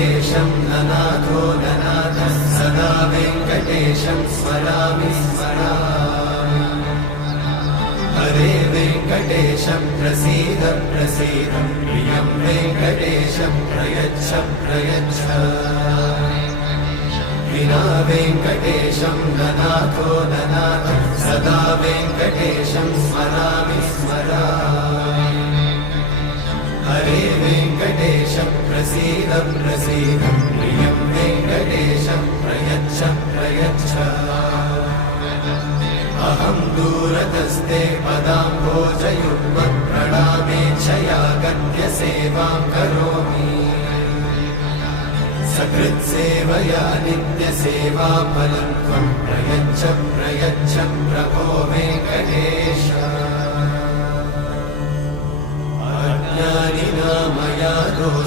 वेङ्कटेशं ननाथो ननाथः सदा वेङ्कटेशं स्मरामि स्मरामि हरे वेङ्कटेशं प्रसीद प्रसीद प्रियं वेङ्कटेशं प्रयच्छ प्रयच्छ विना वेङ्कटेशं ननाथो ननाथः सदा वेङ्कटेशं स्मरामि स्मरामि हरे वेङ्कटेशं प्रसीद प्रसीद प्रियं वेङ्कटेशं प्रयच्छ प्रयच्छ अहं दूरतस्ते पदाम्भोजयुग्मप्रणामेच्छया गद्य सेवां करोमि सकृत्सेवया नित्यसेवाफलं त्वं प्रयच्छ प्रयच्छ प्रभो वेङ्कटेश अज्ञानिना मया